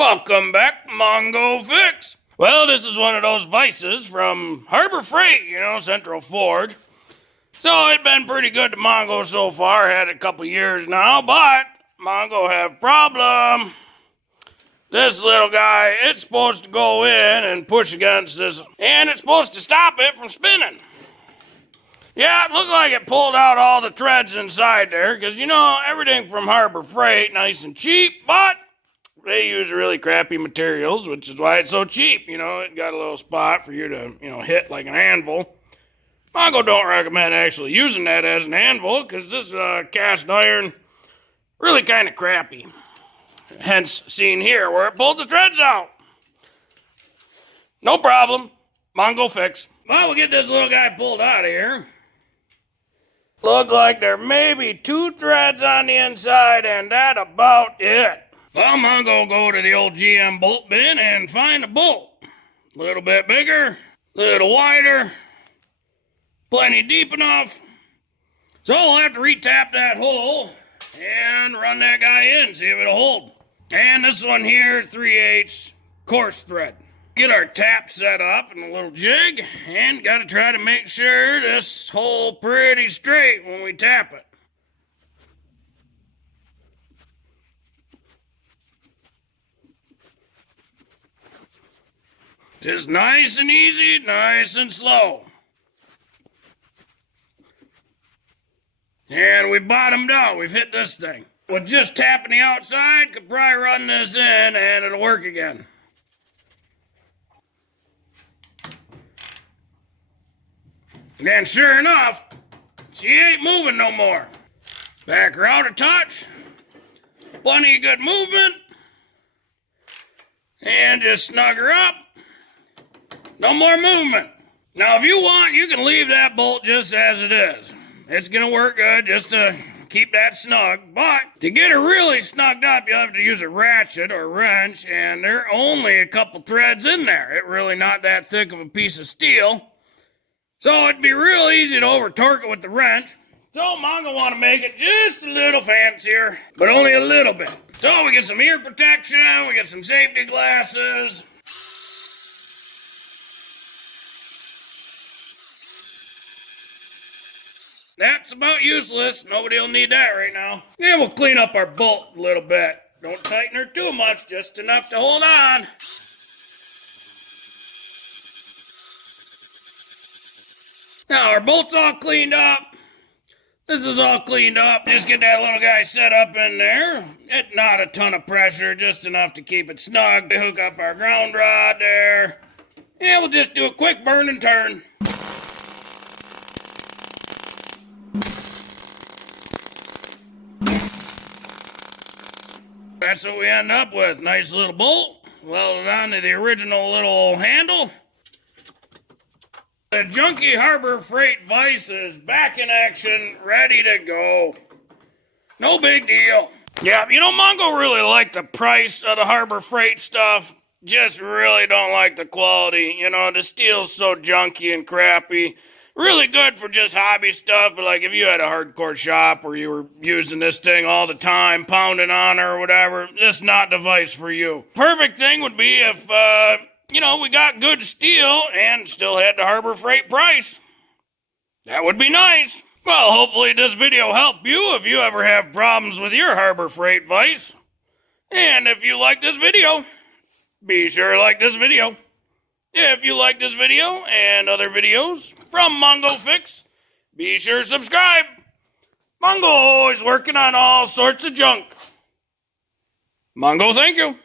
Welcome back, Mongo Fix. Well, this is one of those vices from Harbor Freight, Central Ford. So it's been pretty good to Mongo so far. Had it a couple years now, but Mongo have problem. This little guy, it's supposed to go in and push against this, and it's supposed to stop it from spinning. Yeah, it looked like it pulled out all the threads inside there, because, everything from Harbor Freight, nice and cheap, but they use really crappy materials, which is why it's so cheap. It got a little spot for you to, hit like an anvil. Mongo don't recommend actually using that as an anvil, because this cast iron, really kind of crappy. Hence, seen here where it pulled the threads out. No problem. Mongo Fix. Well, we'll get this little guy pulled out of here. Look like there may be 2 threads on the inside, and that about it. Well, Mongo go to the old GM bolt bin and find a bolt. A little bit bigger, a little wider, plenty deep enough. So we'll have to retap that hole and run that guy in, see if it'll hold. And this one here, 3/8 coarse thread. Get our tap set up in a little jig, and got to try to make sure this hole pretty straight when we tap it. Just nice and easy, nice and slow. And we bottomed out, we've hit this thing. With just tapping the outside, could probably run this in and it'll work again. And sure enough, she ain't moving no more. Back her out a touch. Plenty of good movement. And just snug her up. No more movement. Now, if you want, you can leave that bolt just as it is. It's going to work good just to keep that snug. But to get her really snugged up, you'll have to use a ratchet or wrench. And there are only a couple threads in there. It's really not that thick of a piece of steel. So it'd be real easy to over-torque it with the wrench. So Mongo want to make it just a little fancier, but only a little bit. So we get some ear protection, we get some safety glasses. That's about useless. Nobody will need that right now. And we'll clean up our bolt a little bit. Don't tighten her too much, just enough to hold on. Now our bolt's all cleaned up. This is all cleaned up. Just get that little guy set up in there. It's not a ton of pressure, just enough to keep it snug. We hook up our ground rod there. And we'll just do a quick burn and turn. That's what we end up with. Nice little bolt. Welded onto the original little handle. The junky Harbor Freight vise is back in action, ready to go. No big deal. Yeah, Mongo really liked the price of the Harbor Freight stuff. Just really don't like the quality. The steel's so junky and crappy. Really good for just hobby stuff, but like if you had a hardcore shop where you were using this thing all the time, pounding on her or whatever, this is not the vise for you. Perfect thing would be if, we got good steel and still had the Harbor Freight price. That would be nice. Well, hopefully this video helped you if you ever have problems with your Harbor Freight vise. And if you like this video, be sure to like this video. If you like this video and other videos from Mongo Fix, be sure to subscribe. Mongo always working on all sorts of junk. Mongo, thank you.